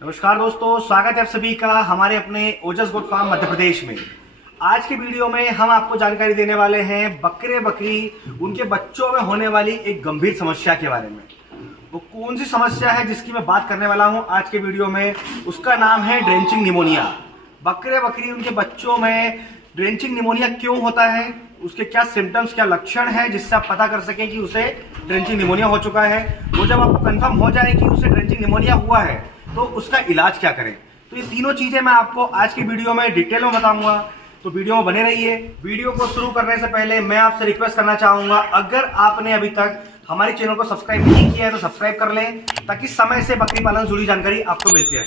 नमस्कार दोस्तों, स्वागत है आप सभी का हमारे अपने ओजस गोट फार्म मध्य प्रदेश में। आज के वीडियो में हम आपको जानकारी देने वाले हैं बकरे बकरी उनके बच्चों में होने वाली एक गंभीर समस्या के बारे में। वो कौन सी समस्या है जिसकी मैं बात करने वाला हूं आज के वीडियो में, उसका नाम है ड्रेंचिंग निमोनिया। बकरे बकरी उनके बच्चों में ड्रेंचिंग निमोनिया क्यों होता है, उसके क्या सिम्टम्स, क्या लक्षण है जिससे आप पता कर सकें कि उसे ड्रेंचिंग निमोनिया हो चुका है। वो जब आपको कंफर्म हो जाए कि उसे ड्रेंचिंग निमोनिया हुआ है तो उसका इलाज क्या करें। तो ये तीनों चीजें मैं आपको आज की वीडियो में डिटेल में बताऊंगा, तो वीडियो में बने रहिए। वीडियो को शुरू करने से पहले मैं आपसे रिक्वेस्ट करना चाहूंगा, अगर आपने अभी तक हमारे चैनल को सब्सक्राइब नहीं किया है तो सब्सक्राइब कर लें ताकि समय से बकरी पालन से जुड़ी जानकारी आपको मिलती रहे।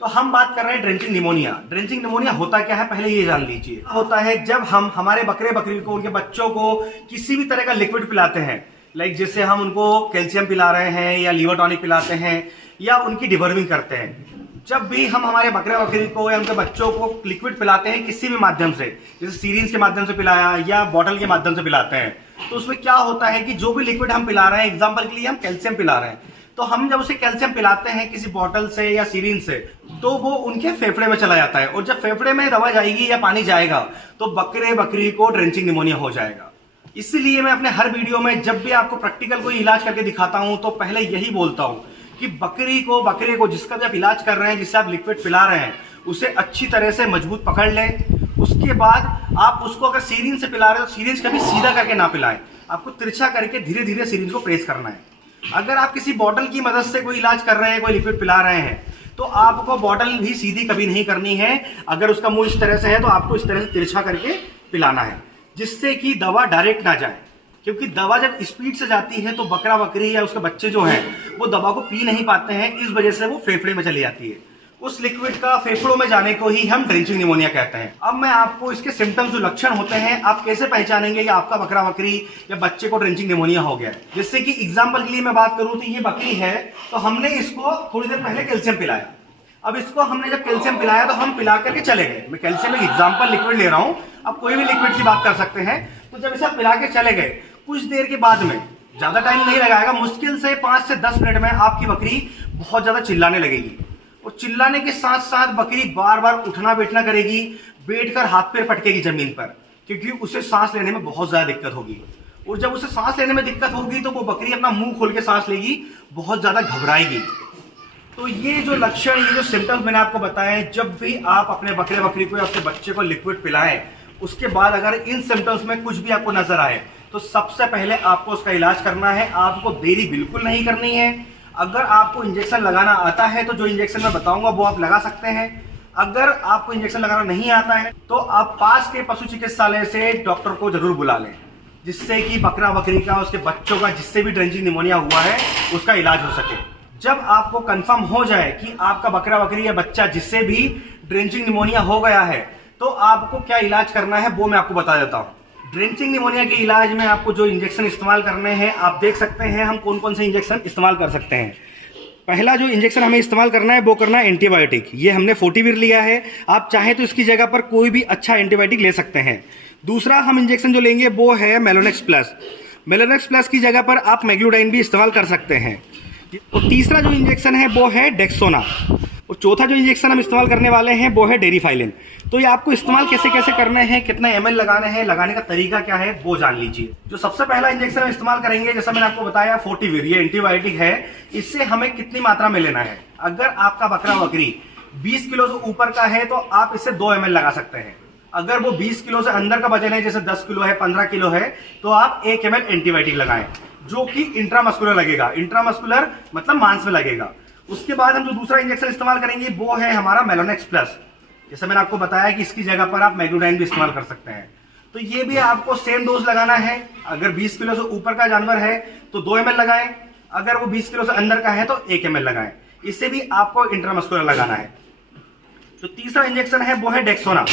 तो हम बात कर रहे हैं ड्रेंचिंग निमोनिया। ड्रेंचिंग निमोनिया होता क्या है पहले ये जान लीजिए। होता है जब हम हमारे बकरे बकरी को, उनके बच्चों को किसी भी तरह का लिक्विड पिलाते हैं, लाइक जैसे हम उनको कैल्शियम पिला रहे हैं या लीवर टॉनिक पिलाते हैं या उनकी डिवर्मिंग करते हैं। जब भी हम हमारे बकरे बकरी को या उनके बच्चों को लिक्विड पिलाते हैं किसी भी माध्यम से, जैसे सीरिंज के माध्यम से पिलाया या बॉटल के माध्यम से पिलाते हैं, तो उसमें क्या होता है कि जो भी लिक्विड हम पिला रहे हैं, एग्जाम्पल के लिए हम कैल्शियम पिला रहे हैं, तो हम जब उसे कैल्शियम पिलाते हैं किसी बॉटल से या सीरिंज से, तो वो उनके फेफड़े में चला जाता है और जब फेफड़े में दवा जाएगी या पानी जाएगा तो बकरे बकरी को ड्रेंचिंग निमोनिया हो जाएगा। इसलिए मैं अपने हर वीडियो में जब भी आपको प्रैक्टिकल कोई इलाज करके दिखाता हूं तो पहले यही बोलता हूं कि बकरे को जिसका भी आप इलाज कर रहे हैं, जिससे आप लिक्विड पिला रहे हैं, उसे अच्छी तरह से मजबूत पकड़ लें। उसके बाद आप उसको अगर सीरिंज से पिला रहे हो तो सीरिंज कभी सीधा करके ना पिलाएं, आपको तिरछा करके धीरे धीरे सीरिंज को प्रेस करना है। अगर आप किसी बॉटल की मदद से कोई इलाज कर रहे हैं, कोई लिक्विड पिला रहे हैं, तो आपको बॉटल भी सीधी कभी नहीं करनी है। अगर उसका मुंह इस तरह से है तो आपको इस तरह से तिरछा करके पिलाना है, जिससे कि दवा डायरेक्ट ना जाए। क्योंकि दवा जब स्पीड से जाती है तो बकरा बकरी या उसके बच्चे जो हैं वो दवा को पी नहीं पाते हैं, इस वजह से वो फेफड़े में चली जाती है। उस लिक्विड का फेफड़ों में जाने को ही हम ड्रेंचिंग निमोनिया कहते हैं। अब मैं आपको इसके सिम्टम्स, जो लक्षण होते हैं, आप कैसे पहचानेंगे कि आपका बकरा बकरी या बच्चे को ड्रेंचिंग निमोनिया हो गया है। जैसे कि एग्जाम्पल के लिए मैं बात करूं तो ये बकरी है, तो हमने इसको थोड़ी देर पहले कैल्शियम पिलाया। अब इसको हमने जब कैल्शियम पिलाया तो हम पिला करके चले गए। मैं कैल्शियम एक एग्जाम्पल लिक्विड ले रहा हूं, आप कोई भी लिक्विड की बात कर सकते हैं। तो जब इसे पिला के चले गए, कुछ देर के बाद में, ज्यादा टाइम नहीं लगाएगा, मुश्किल से 5 से 10 मिनट में आपकी बकरी बहुत ज्यादा चिल्लाने लगेगी। और चिल्लाने के साथ साथ बकरी बार बार उठना बैठना करेगी, बैठकर हाथ पैर पटकेगी जमीन पर, क्योंकि उसे सांस लेने में बहुत ज्यादा दिक्कत होगी। और जब उसे सांस लेने में दिक्कत होगी तो वो बकरी अपना मुंह खोल के सांस लेगी, बहुत ज्यादा घबराएगी। तो ये जो लक्षण, ये जो सिम्टम्स मैंने आपको बताए, जब भी आप अपने बकरे बकरी को या अपने बच्चे को लिक्विड पिलाएं, उसके बाद अगर इन सिम्टम्स में कुछ भी आपको नजर आए तो सबसे पहले आपको उसका इलाज करना है। आपको देरी बिल्कुल नहीं करनी है। अगर आपको इंजेक्शन लगाना आता है तो जो इंजेक्शन मैं बताऊंगा वो आप लगा सकते हैं। अगर आपको इंजेक्शन लगाना नहीं आता है तो आप पास के पशु चिकित्सालय से डॉक्टर को जरूर बुला लें, जिससे कि बकरा बकरी का, उसके बच्चों का, जिससे भी ड्रेंचिंग निमोनिया हुआ है, उसका इलाज हो सके। जब आपको कंफर्म हो जाए कि आपका बकरा बकरी या बच्चा जिससे भी ड्रेंचिंग निमोनिया हो गया है, तो आपको क्या इलाज करना है वो मैं आपको बता देता हूं। ड्रेंचिंग निमोनिया के इलाज में आपको जो इंजेक्शन इस्तेमाल करने हैं, आप देख सकते हैं हम कौन कौन से इंजेक्शन इस्तेमाल कर सकते हैं। पहला जो इंजेक्शन हमें इस्तेमाल करना है वो करना है एंटीबायोटिक। ये हमने फोर्टिविर लिया है, आप चाहें तो इसकी जगह पर कोई भी अच्छा एंटीबायोटिक ले सकते हैं। दूसरा हम इंजेक्शन जो लेंगे वो है मेलोनेक्स प्लस। मेलोनेक्स प्लस की जगह पर आप मैग्लूडाइन भी इस्तेमाल कर सकते हैं। और तीसरा जो इंजेक्शन है वो है डेक्सोना। और चौथा जो इंजेक्शन हम इस्तेमाल करने वाले हैं वो है डेरिफाइलिन। तो ये आपको इस्तेमाल कैसे कैसे करने हैं, कितना ml लगाने हैं, लगाने का तरीका क्या है वो जान लीजिए। जो सबसे पहला इंजेक्शन हम इस्तेमाल करेंगे, जैसा मैंने आपको बताया, फोर्टिविर, ये एंटीबायोटिक है। इससे हमें कितनी मात्रा में लेना है, अगर आपका बकरा बकरी 20 किलो से ऊपर का है तो आप इससे 2 ml लगा सकते हैं। अगर वो 20 किलो से अंदर का वजन है, जैसे 10 किलो है, 15 किलो है, तो आप 1 ml एंटीबायोटिक लगाएं, जो कि इंट्रामस्कुलर लगेगा। इंट्रामस्कुलर मतलब मांस में लगेगा। उसके बाद हम जो दूसरा इंजेक्शन इस्तेमाल करेंगे वो है हमारा मेलोनेक्स प्लस। जैसे मैंने आपको बताया कि इसकी जगह पर आप मैग्लूडाइन भी इस्तेमाल कर सकते हैं। तो ये भी आपको सेम डोज लगाना है। अगर 20 किलो से ऊपर का जानवर है तो 2 ml लगाएं, अगर वो 20 किलो से अंदर का है तो 1 ml लगाएं। इससे भी आपको इंट्रामस्कुलर लगाना है। तो तीसरा इंजेक्शन है वो है डेक्सोना,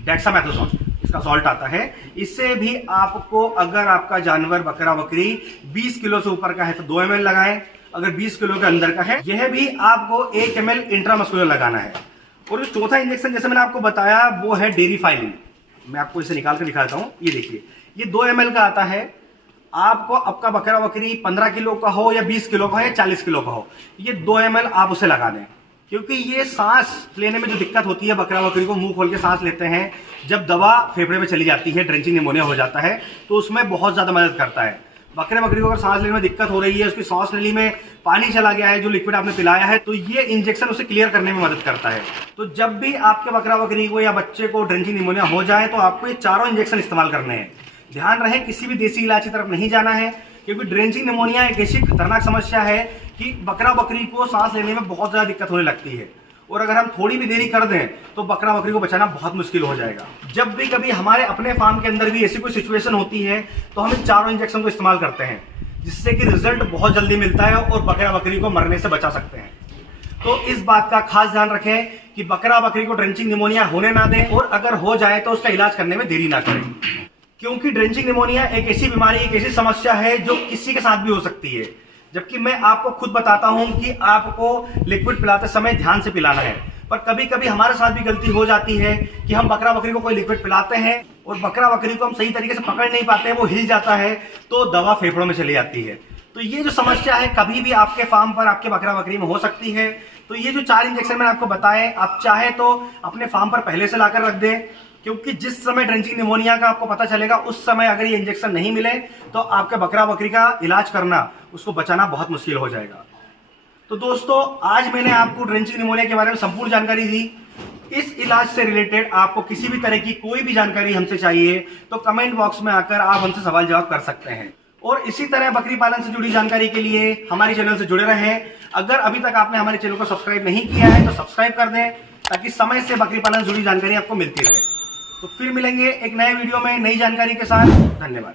डेक्सामेथासोन, इसका सॉल्ट आता है। इससे भी आपको, अगर आपका जानवर बकरा बकरी 20 किलो से ऊपर का है तो 2 ml लगाएं, अगर 20 किलो के अंदर का है, यह भी आपको 1 ml इंट्रामस्कुलर लगाना है। और जो चौथा इंजेक्शन जैसे मैंने आपको बताया वो है डेरिफाइलिन। मैं आपको इसे निकाल कर दिखाता हूं। ये देखिए, ये 2 ml का आता है। आपको आपका बकरा बकरी 15 किलो का हो या 20 किलो का हो या 40 किलो का हो, ये 2 ml आप उसे लगा दें। क्योंकि ये सांस लेने में जो दिक्कत होती है, बकरा बकरी को मुंह खोल के सांस लेते हैं, जब दवा फेफड़े में चली जाती है, ड्रेंचिंग निमोनिया हो जाता है, तो उसमें बहुत ज़्यादा मदद करता है। बकरे बकरी को अगर सांस लेने में दिक्कत हो रही है, उसकी सांस नली में पानी चला गया है, जो लिक्विड आपने पिलाया है, तो ये इंजेक्शन उसे क्लियर करने में मदद करता है। तो जब भी आपके बकरा बकरी को या बच्चे को ड्रेंचिंग निमोनिया हो जाए, तो आपको ये चारों इंजेक्शन इस्तेमाल करने हैं। ध्यान रहे, किसी भी देसी इलाज की तरफ नहीं जाना है, क्योंकि ड्रेंचिंग निमोनिया एक ऐसी खतरनाक समस्या है कि बकरा बकरी को सांस लेने में बहुत ज़्यादा दिक्कत होने लगती है, और अगर हम थोड़ी भी देरी कर दें तो बकरा बकरी को बचाना बहुत मुश्किल हो जाएगा। जब भी कभी हमारे अपने फार्म के अंदर भी ऐसी कोई सिचुएशन होती है, तो हम इन चारों इंजेक्शन को इस्तेमाल करते हैं, जिससे कि रिजल्ट बहुत जल्दी मिलता है और बकरा बकरी को मरने से बचा सकते हैं। तो इस बात का खास ध्यान रखें कि बकरा बकरी को ड्रेंचिंग निमोनिया होने ना दें, और अगर हो जाए तो उसका इलाज करने में देरी ना करें। क्योंकि ड्रेंचिंग निमोनिया एक ऐसी बीमारी, एक ऐसी समस्या है जो किसी के साथ भी हो सकती है। जबकि मैं आपको खुद बताता हूं कि आपको लिक्विड पिलाते समय ध्यान से पिलाना है, पर कभी कभी हमारे साथ भी गलती हो जाती है कि हम बकरा बकरी को कोई लिक्विड पिलाते हैं और बकरा बकरी को हम सही तरीके से पकड़ नहीं पाते हैं, वो हिल जाता है, तो दवा फेफड़ों में चली जाती है। तो ये जो समस्या है कभी भी आपके फार्म पर, आपके बकरा बकरी में हो सकती है। तो ये जो 4 इंजेक्शन मैंने आपको बताए, आप चाहे तो अपने फार्म पर पहले से लाकर रख दें, क्योंकि जिस समय ड्रेंचिंग निमोनिया का आपको पता चलेगा, उस समय अगर ये इंजेक्शन नहीं मिले तो आपके बकरा बकरी का इलाज करना, उसको बचाना बहुत मुश्किल हो जाएगा। तो दोस्तों, आज मैंने आपको ड्रेंचिंग निमोनिया के बारे में संपूर्ण जानकारी दी। इस इलाज से रिलेटेड आपको किसी भी तरह की कोई भी जानकारी हमसे चाहिए तो कमेंट बॉक्स में आकर आप हमसे सवाल जवाब कर सकते हैं। और इसी तरह बकरी पालन से जुड़ी जानकारी के लिए हमारे चैनल से जुड़े रहें। अगर अभी तक आपने हमारे चैनल को सब्सक्राइब नहीं किया है तो सब्सक्राइब कर दें, ताकि समय से बकरी पालन से जुड़ी जानकारी आपको मिलती रहे। तो फिर मिलेंगे एक नए वीडियो में नई जानकारी के साथ। धन्यवाद।